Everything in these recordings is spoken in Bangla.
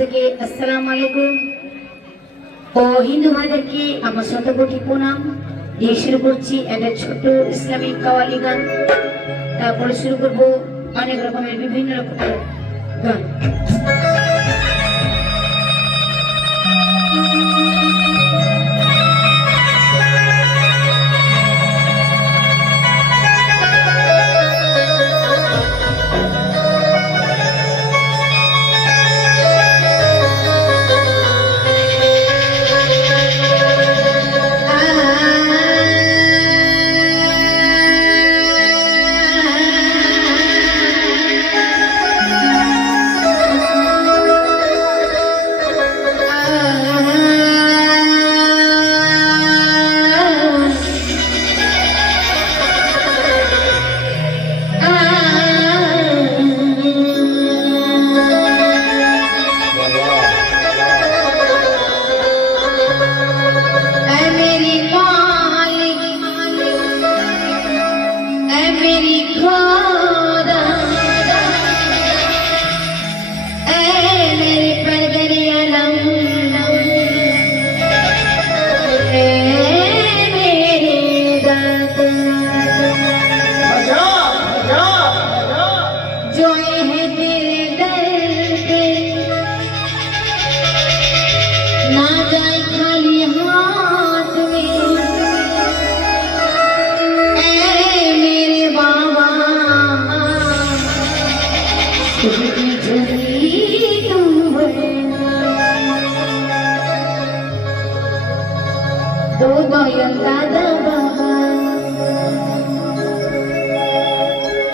থেকে আসসালামু আলাইকুম ও হিন্দু ভাইদেরকে আমার শতকোটি প্রণাম দিয়ে শুরু করছি একটা ছোট ইসলামিক কাওয়ালি গান। তারপরে শুরু করবো অনেক রকমের বিভিন্ন রকমের গান।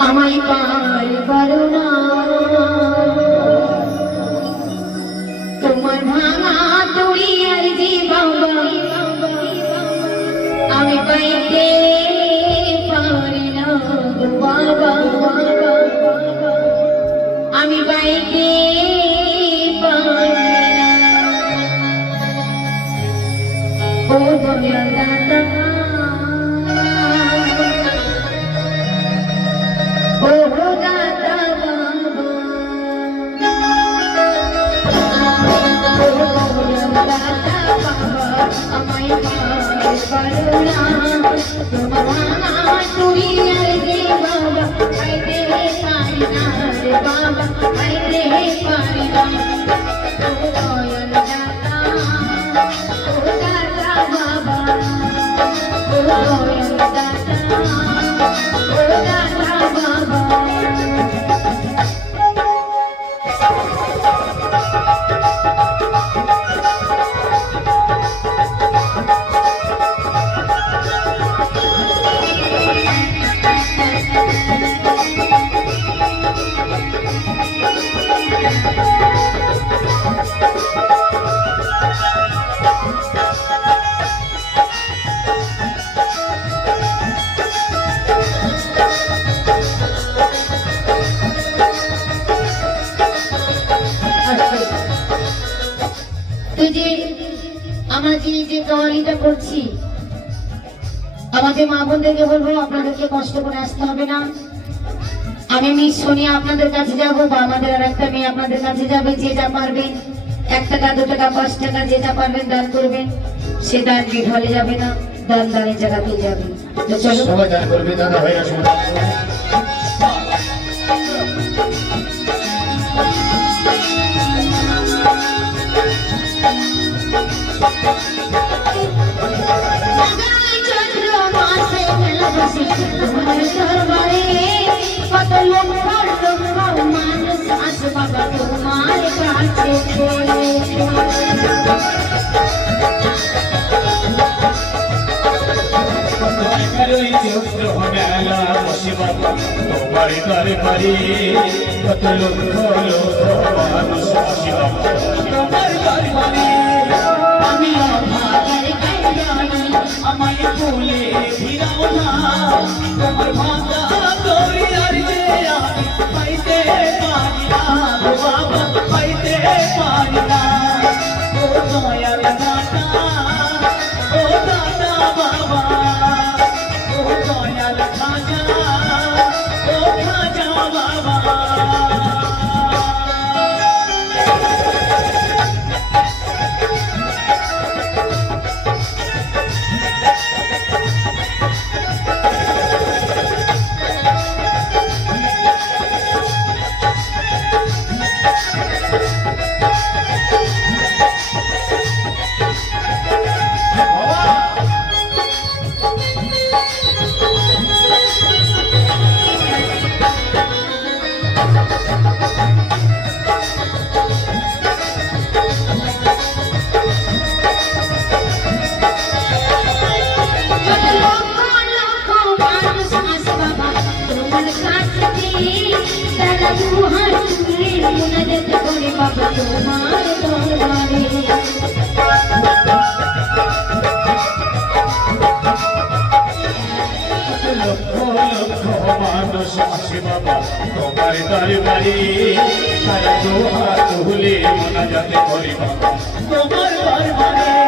আমায় পার করো না তোমার ভাঙা তুই আর জি বাবা আমি পাইতে পারি না বাবা আমি পাইতে পারি না ও দয়াল দাদা আমরা যে কাওয়ালিটা করছি আমাদের মা বোনদেরকে বলবো আপনাদেরকে কষ্ট করে আসতে হবে না। আমি মিস সোনিয়া আপনাদের কাছে যাবো বা আমাদের আর একটা মেয়ে আপনাদের কাছে যাবে। যে যা পারবেন 1 টাকা 2 টাকা 5 টাকা যে যা পারবেন দান করবেন। সে দান বিফলে যাবে না, দান দানের জায়গাতেই যাবে। তো চলো সবাই দান করবে দাদা ভাইরা সবাই। কত লোক মানুষ আসে বাবা তোমার কাছে কত লোক মানুষ আসে আমি আমায় বলে ফিরাও না তোমার ভাঙা তোরি আর যে আমি পাইতে পারি না বাবা পাইতে পারি না ও দয়াল দাদা ও দাদা বাবা ও দয়াল খাজা ও খাজা বাবা তোমার কাছে তারা দুহাত তুলে মুনাজাত করে বাবা তোমার দরবারে লক্ষ লক্ষ মানুষ আসে বাবা তোমার দরবারে তারা দুহাত তুলে মুনাজাত করে বাবা তোমার দরবারে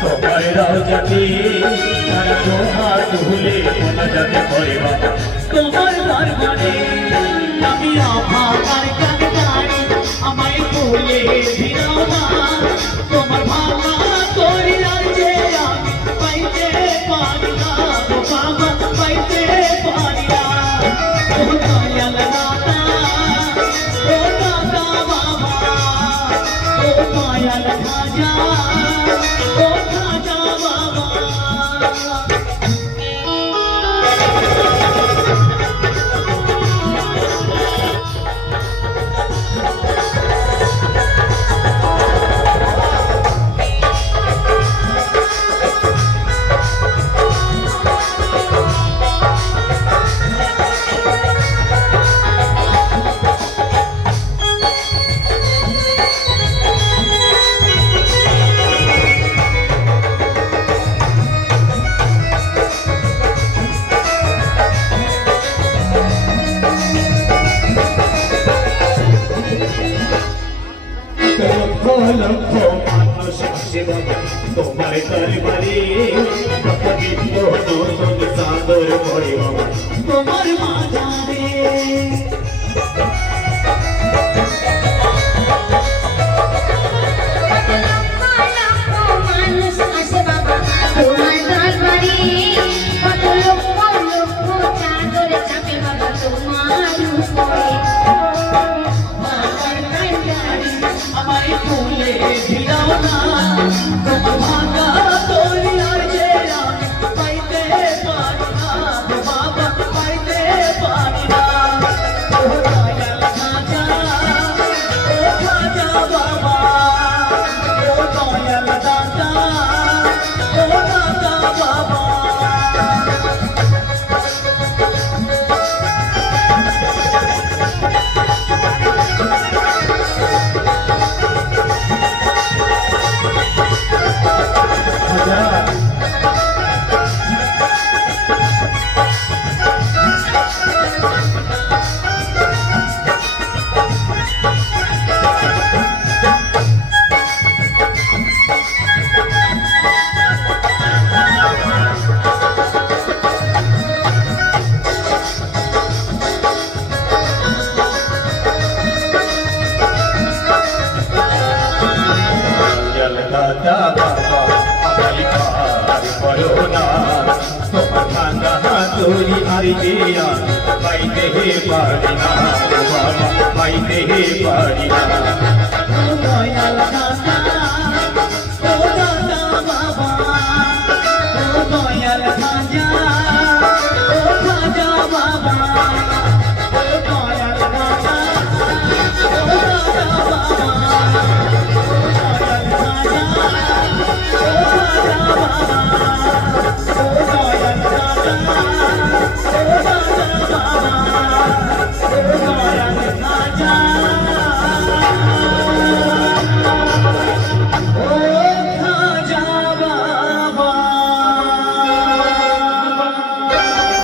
তোমার রাজাতে তারা দুহাত তুলে মুনাজাত করে বাবা তোমার দরবারে আমি আভার কান্দারি আমায় কোলে ফিরাও না তোমার ভাঙা করি রাজে আমি পাইতে পারি না গো বাবা পাইতে পারি না ও দয়াল দাতা ও দাতা বাবা ও দয়াল খাজা ও খাজা বাবা লক্ষ মানুষ আসে বাবা তোমার দরবারে কত গীত নতুন সাদর করে বাবা তোমার মাঝারে তোরি হারি দিয়া পাইতে পারি না বাবা পাইতে পারি না দয়াল দাতা